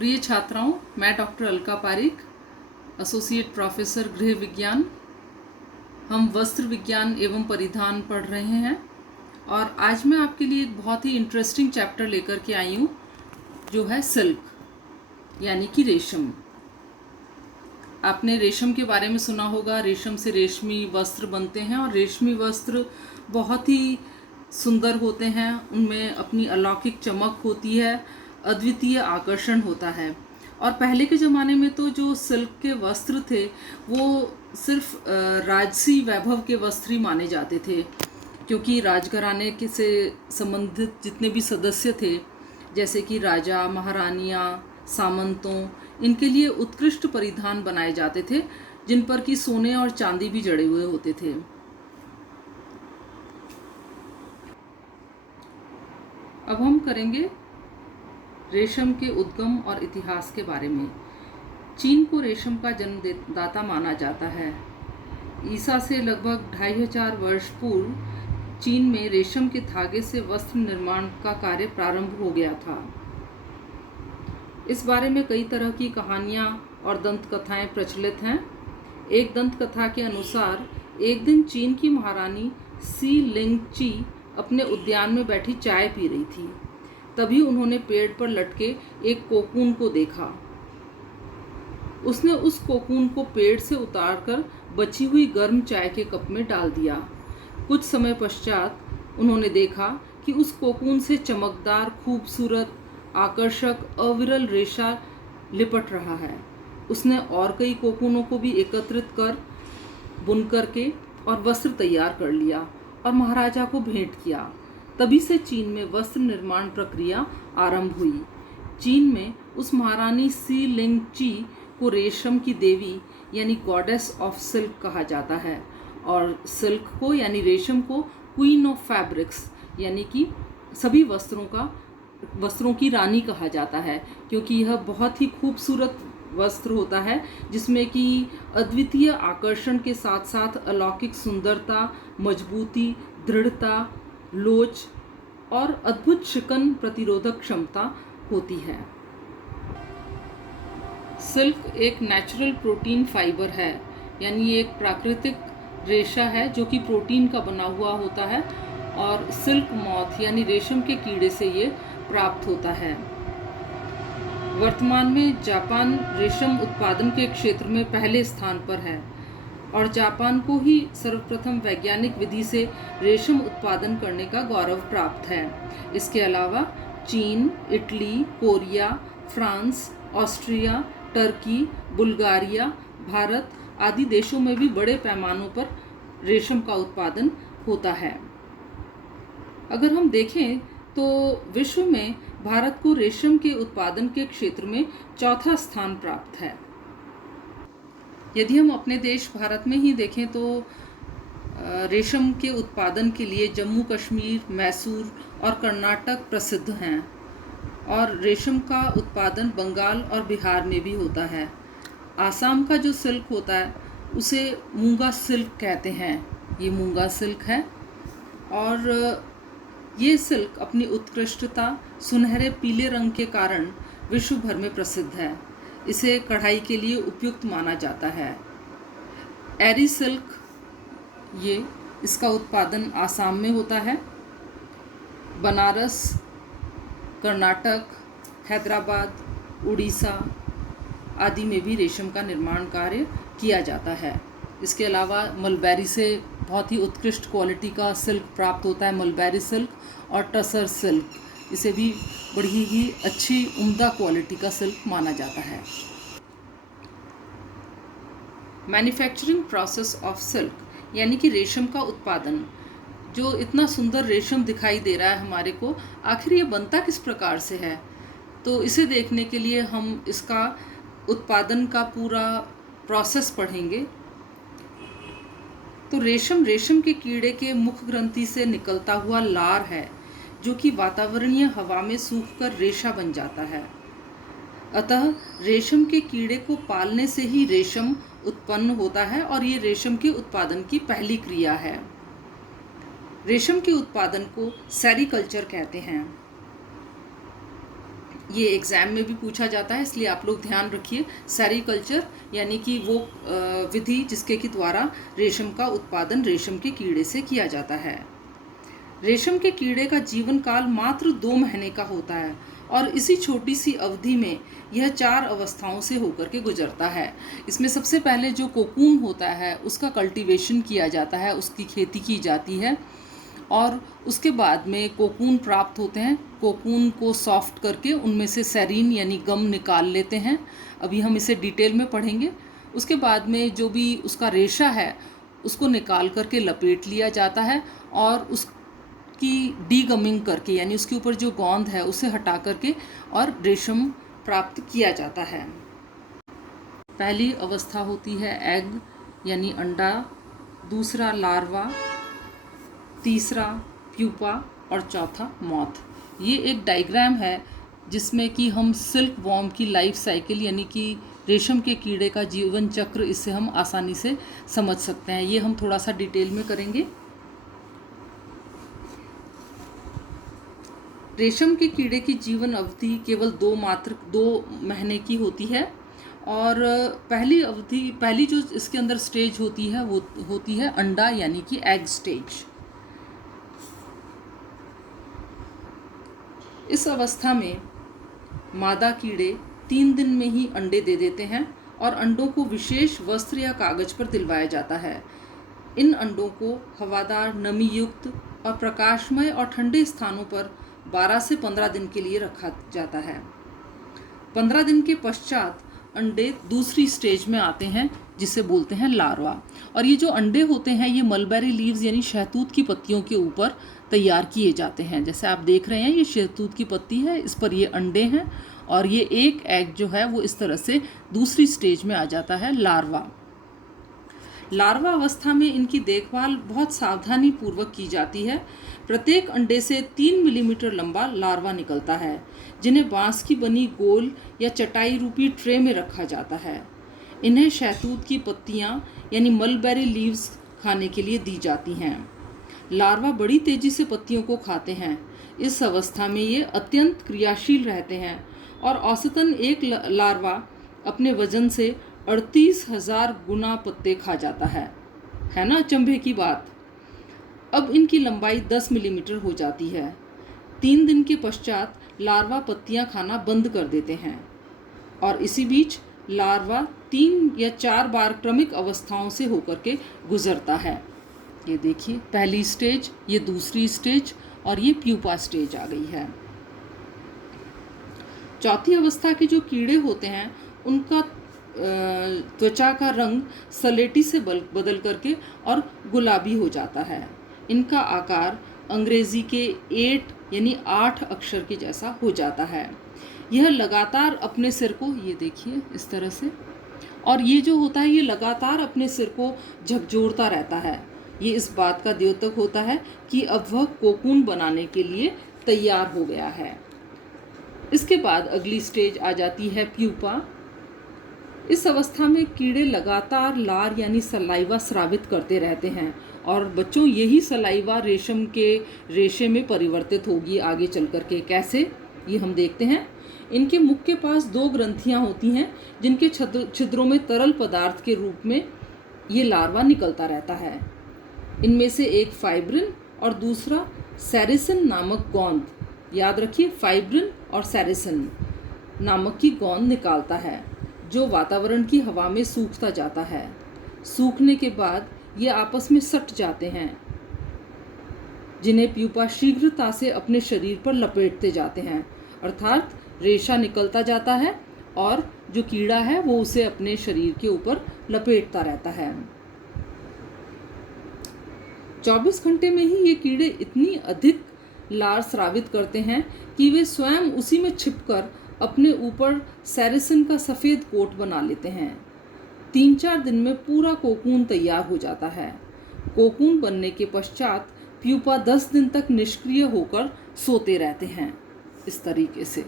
प्रिय छात्राओं, मैं doctor Alka Pareek, associate professor गृह विज्ञान। हम वस्त्र विज्ञान एवं परिधान पढ़ रहे हैं और आज मैं आपके लिए एक बहुत ही इंटरेस्टिंग चैप्टर लेकर के आई हूँ जो है सिल्क यानी कि रेशम। आपने रेशम के बारे में सुना होगा। रेशम से रेशमी वस्त्र बनते हैं और रेशमी वस्त्र बहुत ही सुंदर होते हैं। उनमें अपनी अलौकिक चमक होती है, अद्वितीय आकर्षण होता है। और पहले के ज़माने में तो जो सिल्क के वस्त्र थे वो सिर्फ राजसी वैभव के वस्त्र ही माने जाते थे, क्योंकि राजघराने के से संबंधित जितने भी सदस्य थे, जैसे कि राजा, महारानियाँ, सामंतों, इनके लिए उत्कृष्ट परिधान बनाए जाते थे जिन पर कि सोने और चांदी भी जड़े हुए होते थे। अब हम करेंगे रेशम के उद्गम और इतिहास के बारे में। चीन को रेशम का जन्मदाता माना जाता है। ईसा से लगभग 2500 वर्ष पूर्व चीन में रेशम के धागे से वस्त्र निर्माण का कार्य प्रारंभ हो गया था। इस बारे में कई तरह की कहानियाँ और दंत कथाएँ प्रचलित हैं। एक दंत कथा के अनुसार एक दिन चीन की महारानी सी लिंगची अपने उद्यान में बैठी चाय पी रही थी। तभी उन्होंने पेड़ पर लटके एक कोकून को देखा। उसने उस कोकून को पेड़ से उतारकर बची हुई गर्म चाय के कप में डाल दिया। कुछ समय पश्चात उन्होंने देखा कि उस कोकून से चमकदार, खूबसूरत, आकर्षक, अविरल रेशा लिपट रहा है। उसने और कई कोकूनों को भी एकत्रित कर बुन करके और वस्त्र तैयार कर लिया और महाराजा को भेंट किया। तभी से चीन में वस्त्र निर्माण प्रक्रिया आरंभ हुई। चीन में उस महारानी सी लिंगची को रेशम की देवी यानी गॉडेस ऑफ सिल्क कहा जाता है और सिल्क को यानी रेशम को क्वीन ऑफ फैब्रिक्स यानी कि सभी वस्त्रों की रानी कहा जाता है, क्योंकि यह बहुत ही खूबसूरत वस्त्र होता है जिसमें कि अद्वितीय आकर्षण के साथ साथ अलौकिक सुंदरता, मजबूती, दृढ़ता, लोच और अद्भुत शिकन प्रतिरोधक क्षमता होती है। सिल्क एक नेचुरल प्रोटीन फाइबर है, यानी एक प्राकृतिक रेशा है जो कि प्रोटीन का बना हुआ होता है और सिल्क मॉथ यानी रेशम के कीड़े से ये प्राप्त होता है। वर्तमान में जापान रेशम उत्पादन के क्षेत्र में पहले स्थान पर है और जापान को ही सर्वप्रथम वैज्ञानिक विधि से रेशम उत्पादन करने का गौरव प्राप्त है। इसके अलावा चीन, Italy, Korea, France, Austria, Turkey, Bulgaria, Bharat आदि देशों में भी बड़े पैमानों पर रेशम का उत्पादन होता है। अगर हम देखें तो विश्व में भारत को रेशम के उत्पादन के क्षेत्र में चौथा स्थान प्राप्त है। यदि हम अपने देश भारत में ही देखें तो रेशम के उत्पादन के लिए जम्मू कश्मीर, मैसूर और कर्नाटक प्रसिद्ध हैं और रेशम का उत्पादन बंगाल और बिहार में भी होता है। आसाम का जो सिल्क होता है उसे मूंगा सिल्क कहते हैं। ये मूंगा सिल्क है और ये सिल्क अपनी उत्कृष्टता, सुनहरे पीले रंग के कारण विश्व भर में प्रसिद्ध है। इसे कढ़ाई के लिए उपयुक्त माना जाता है। एरी सिल्क इसका उत्पादन आसाम में होता है। बनारस, कर्नाटक, हैदराबाद, उड़ीसा आदि में भी रेशम का निर्माण कार्य किया जाता है। इसके अलावा मलबेरी से बहुत ही उत्कृष्ट क्वालिटी का सिल्क प्राप्त होता है, मलबेरी सिल्क और टसर सिल्क। इसे भी बड़ी ही अच्छी उम्दा क्वालिटी का सिल्क माना जाता है। मैन्युफैक्चरिंग प्रोसेस ऑफ सिल्क यानी कि रेशम का उत्पादन। जो इतना सुंदर रेशम दिखाई दे रहा है हमारे को, आखिर ये बनता किस प्रकार से है? तो इसे देखने के लिए हम इसका उत्पादन का पूरा प्रोसेस पढ़ेंगे। तो रेशम के कीड़े के मुख ग्रंथि से निकलता हुआ लार है जो कि वातावरणीय हवा में सूखकर रेशा बन जाता है। अतः रेशम के कीड़े को पालने से ही रेशम उत्पन्न होता है और ये रेशम के उत्पादन की पहली क्रिया है। रेशम के उत्पादन को सेरीकल्चर कहते हैं। ये एग्ज़ाम में भी पूछा जाता है, इसलिए आप लोग ध्यान रखिए। सेरीकल्चर यानी कि वो विधि जिसके के द्वारा रेशम का उत्पादन रेशम के कीड़े से किया जाता है। रेशम के कीड़े का जीवन काल मात्र 2 महीने का होता है और इसी छोटी सी अवधि में यह 4 अवस्थाओं से होकर के गुजरता है। इसमें सबसे पहले जो कोकून होता है उसका कल्टीवेशन किया जाता है, उसकी खेती की जाती है और उसके बाद में कोकून प्राप्त होते हैं। कोकून को सॉफ्ट करके उनमें से सेरीन यानी गम निकाल लेते हैं। अभी हम इसे डिटेल में पढ़ेंगे। उसके बाद में जो भी उसका रेशा है उसको निकाल करके लपेट लिया जाता है और उसकी डीगमिंग करके यानी उसके ऊपर जो गोंद है उसे हटा करके और रेशम प्राप्त किया जाता है। पहली अवस्था होती है एग यानी अंडा, दूसरा लार्वा, तीसरा प्यूपा और चौथा मॉथ। ये एक डायग्राम है जिसमें कि हम सिल्क वॉर्म की लाइफ साइकिल यानी कि रेशम के कीड़े का जीवन चक्र इससे हम आसानी से समझ सकते हैं। ये हम थोड़ा सा डिटेल में करेंगे। रेशम के कीड़े की जीवन अवधि केवल 2 महीने की होती है और पहली जो इसके अंदर स्टेज होती है वो होती है अंडा यानी कि एग स्टेज। इस अवस्था में मादा कीड़े 3 दिन में ही अंडे दे देते हैं और अंडों को विशेष वस्त्र या कागज पर दिलवाया जाता है। इन अंडों को हवादार, नमी युक्त और प्रकाशमय और ठंडे स्थानों पर 12 से 15 दिन के लिए रखा जाता है। 15 दिन के पश्चात अंडे दूसरी स्टेज में आते हैं जिसे बोलते हैं लार्वा। और ये जो अंडे होते हैं ये मलबेरी लीव्स यानी शहतूत की पत्तियों के ऊपर तैयार किए जाते हैं। जैसे आप देख रहे हैं ये शहतूत की पत्ती है, इस पर ये अंडे हैं और ये एक एग जो है वो इस तरह से दूसरी स्टेज में आ जाता है लार्वा। लार्वा अवस्था में इनकी देखभाल बहुत सावधानी पूर्वक की जाती है। प्रत्येक अंडे से 3 मिलीमीटर लंबा लार्वा निकलता है जिन्हें बांस की बनी गोल या चटाई रूपी ट्रे में रखा जाता है। इन्हें शहतूत की पत्तियां यानी मलबेरी लीव्स खाने के लिए दी जाती हैं। लार्वा बड़ी तेजी से पत्तियों को खाते हैं। इस अवस्था में ये अत्यंत क्रियाशील रहते हैं और औसतन एक लार्वा अपने वजन से 38,000 गुना पत्ते खा जाता है ना अचंभे की बात। अब इनकी लंबाई 10 मिलीमीटर हो जाती है। 3 दिन के पश्चात लार्वा पत्तियां खाना बंद कर देते हैं और इसी बीच लार्वा 3 या 4 बार क्रमिक अवस्थाओं से होकर के गुजरता है। ये देखिए पहली स्टेज, ये दूसरी स्टेज और ये प्यूपा स्टेज आ गई है। चौथी अवस्था के जो कीड़े होते हैं उनका त्वचा का रंग सलेटी से बदल करके और गुलाबी हो जाता है। इनका आकार अंग्रेजी के 8 यानी 8 अक्षर के जैसा हो जाता है। यह लगातार अपने सिर को, ये देखिए इस तरह से, और ये जो होता है ये लगातार अपने सिर को झकझोरता रहता है। ये इस बात का द्योतक होता है कि अब वह कोकून बनाने के लिए तैयार हो गया है। इसके बाद अगली स्टेज आ जाती है प्यूपा। इस अवस्था में कीड़े लगातार लार यानी सलाइवा स्रावित करते रहते हैं और बच्चों यही सलाइवा रेशम के रेशे में परिवर्तित होगी आगे चल कर के। कैसे, ये हम देखते हैं। इनके मुख के पास 2 ग्रंथियां होती हैं जिनके छिद्रों में तरल पदार्थ के रूप में ये लार्वा निकलता रहता है। इनमें से एक फाइब्रिन और दूसरा सेरिसिन नामक गोंद, याद रखिए फाइब्रिन और सेरिसिन नामक की गोंद निकालता है जो वातावरण की हवा में सूखता जाता है। सूखने के बाद ये आपस में सट जाते हैं जिन्हें प्यूपा शीघ्रता से अपने शरीर पर लपेटते जाते हैं, अर्थात रेशा निकलता जाता है और जो कीड़ा है वो उसे अपने शरीर के ऊपर लपेटता रहता है। 24 घंटे में ही ये कीड़े इतनी अधिक लार स्रावित करते हैं कि वे स्वयं उसी में छिपकर अपने ऊपर सेरिसिन का सफ़ेद कोट बना लेते हैं। 3-4 दिन में पूरा कोकून तैयार हो जाता है। कोकून बनने के पश्चात प्यूपा 10 दिन तक निष्क्रिय होकर सोते रहते हैं। इस तरीके से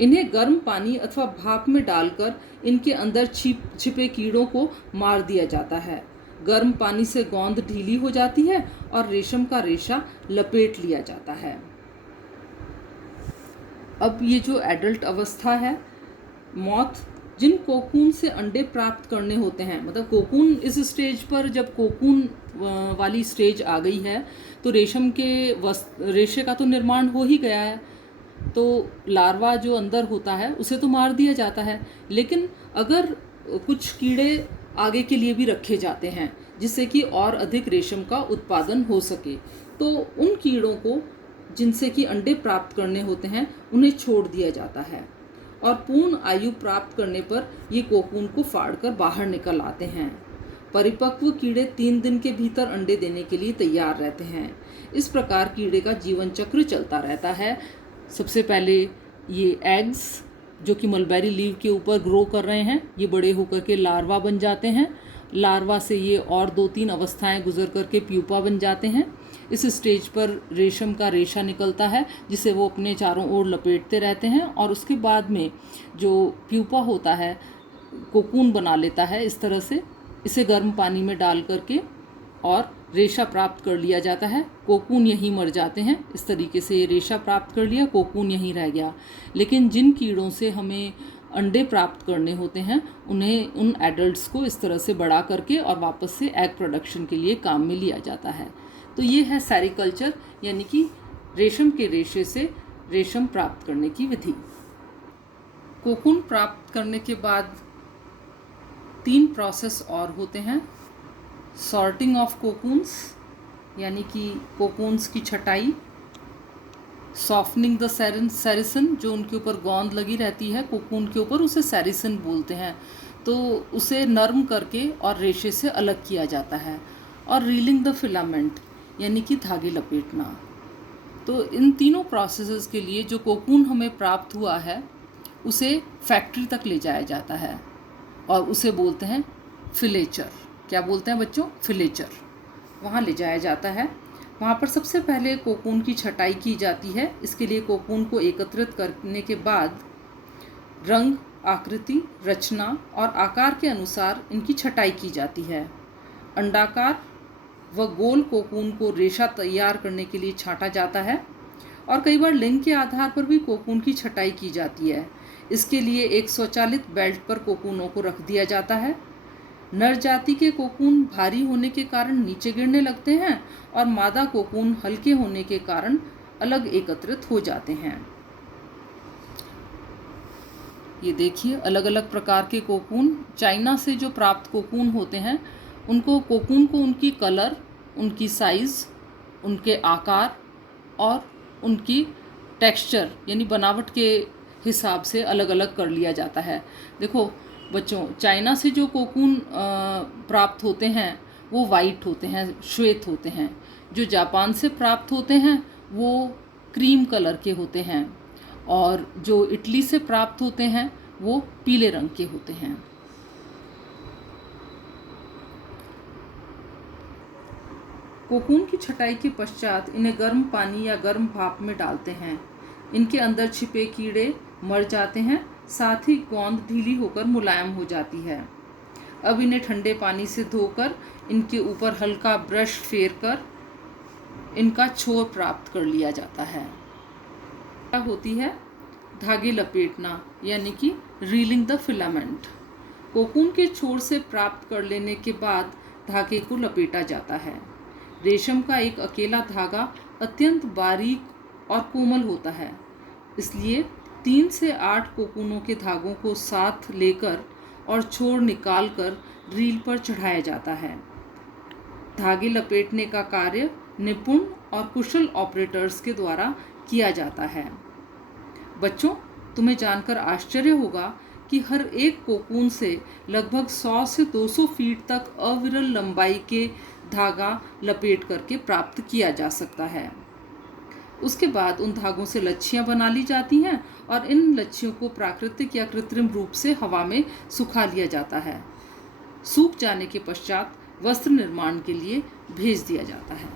इन्हें गर्म पानी अथवा भाप में डालकर इनके अंदर छिपे कीड़ों को मार दिया जाता है। गर्म पानी से गोंद ढीली हो जाती है और रेशम का रेशा लपेट लिया जाता है। अब ये जो एडल्ट अवस्था है, मॉथ जिन कोकून से अंडे प्राप्त करने होते हैं, मतलब कोकून इस स्टेज पर, जब कोकून वाली स्टेज आ गई है तो रेशम के रेशे का तो निर्माण हो ही गया है, तो लार्वा जो अंदर होता है उसे तो मार दिया जाता है। लेकिन अगर कुछ कीड़े आगे के लिए भी रखे जाते हैं जिससे कि और अधिक रेशम का उत्पादन हो सके, तो उन कीड़ों को जिनसे कि अंडे प्राप्त करने होते हैं उन्हें छोड़ दिया जाता है और पूर्ण आयु प्राप्त करने पर ये कोकून को फाड़कर बाहर निकल आते हैं। परिपक्व कीड़े 3 दिन के भीतर अंडे देने के लिए तैयार रहते हैं। इस प्रकार कीड़े का जीवन चक्र चलता रहता है। सबसे पहले ये एग्स जो कि मलबेरी लीव के ऊपर ग्रो कर रहे हैं, ये बड़े होकर के लार्वा बन जाते हैं। लार्वा से ये और 2-3 अवस्थाएं गुजर करके प्यूपा बन जाते हैं। इस स्टेज पर रेशम का रेशा निकलता है जिसे वो अपने चारों ओर लपेटते रहते हैं और उसके बाद में जो प्यूपा होता है कोकून बना लेता है इस तरह से, इसे गर्म पानी में डाल करके और रेशा प्राप्त कर लिया जाता है। कोकून यहीं मर जाते हैं। इस तरीके से ये रेशा प्राप्त कर लिया, कोकून यहीं रह गया। लेकिन जिन कीड़ों से हमें अंडे प्राप्त करने होते हैं उन्हें, उन एडल्ट्स को इस तरह से बड़ा करके और वापस से एग प्रोडक्शन के लिए काम में लिया जाता है। तो ये है सेरिकल्चर, यानी कि रेशम के रेशे से रेशम प्राप्त करने की विधि। कोकून प्राप्त करने के बाद 3 प्रोसेस और होते हैं। सॉर्टिंग ऑफ कोकून्स, यानी कि कोकून्स की छटाई। सॉफ्टनिंग द सेरिसन, जो उनके ऊपर गोंद लगी रहती है कोकून के ऊपर, उसे सेरिसन बोलते हैं। तो उसे नरम करके और रेशे से अलग किया जाता है। और रीलिंग द फिलामेंट, यानी कि धागे लपेटना। तो इन तीनों प्रोसेसेस के लिए जो कोकून हमें प्राप्त हुआ है उसे फैक्ट्री तक ले जाया जाता है और उसे बोलते हैं फिलेचर। क्या बोलते हैं बच्चों? फिलेचर। वहाँ ले जाया जाता है। वहाँ पर सबसे पहले कोकून की छटाई की जाती है। इसके लिए कोकून को एकत्रित करने के बाद रंग, आकृति, रचना और आकार के अनुसार इनकी छटाई की जाती है। अंडाकार व गोल कोकून को रेशा तैयार करने के लिए छांटा जाता है और कई बार लिंग के आधार पर भी कोकून की छटाई की जाती है। इसके लिए एक स्वचालित बेल्ट पर कोकूनों को रख दिया जाता है। नर जाति के कोकून भारी होने के कारण नीचे गिरने लगते हैं और मादा कोकून हल्के होने के कारण अलग एकत्रित हो जाते हैं। ये देखिए अलग अलग प्रकार के कोकून। चाइना से जो प्राप्त कोकून होते हैं उनको, कोकून को उनकी कलर, उनकी साइज़, उनके आकार और उनकी टेक्सचर यानी बनावट के हिसाब से अलग अलग कर लिया जाता है। देखो बच्चों, चाइना से जो कोकून प्राप्त होते हैं वो वाइट होते हैं, श्वेत होते हैं। जो जापान से प्राप्त होते हैं वो क्रीम कलर के होते हैं और जो इटली से प्राप्त होते हैं वो पीले रंग के होते हैं। कोकून की छटाई के पश्चात इन्हें गर्म पानी या गर्म भाप में डालते हैं। इनके अंदर छिपे कीड़े मर जाते हैं, साथ ही गोंद ढीली होकर मुलायम हो जाती है। अब इन्हें ठंडे पानी से धोकर इनके ऊपर हल्का ब्रश फेर कर इनका छोर प्राप्त कर लिया जाता है। क्या होती है? धागे लपेटना, यानी कि रीलिंग द फिलामेंट। कोकून के छोर से प्राप्त कर लेने के बाद धागे को लपेटा जाता है। रेशम का एक अकेला धागा अत्यंत बारीक और कोमल होता है, इसलिए 3 से 8 कोकूनों के धागों को साथ लेकर और छोर निकालकर रील पर चढ़ाया जाता है। धागे लपेटने का कार्य निपुण और कुशल ऑपरेटर्स के द्वारा किया जाता है। बच्चों, तुम्हें जानकर आश्चर्य होगा कि हर एक कोकून से लगभग 100 से 200 फीट तक अविरल लंबाई के धागा लपेट करके प्राप्त किया जा सकता है। उसके बाद उन धागों से लच्छियाँ बना ली जाती हैं और इन लच्छियों को प्राकृतिक या कृत्रिम रूप से हवा में सुखा लिया जाता है। सूख जाने के पश्चात वस्त्र निर्माण के लिए भेज दिया जाता है।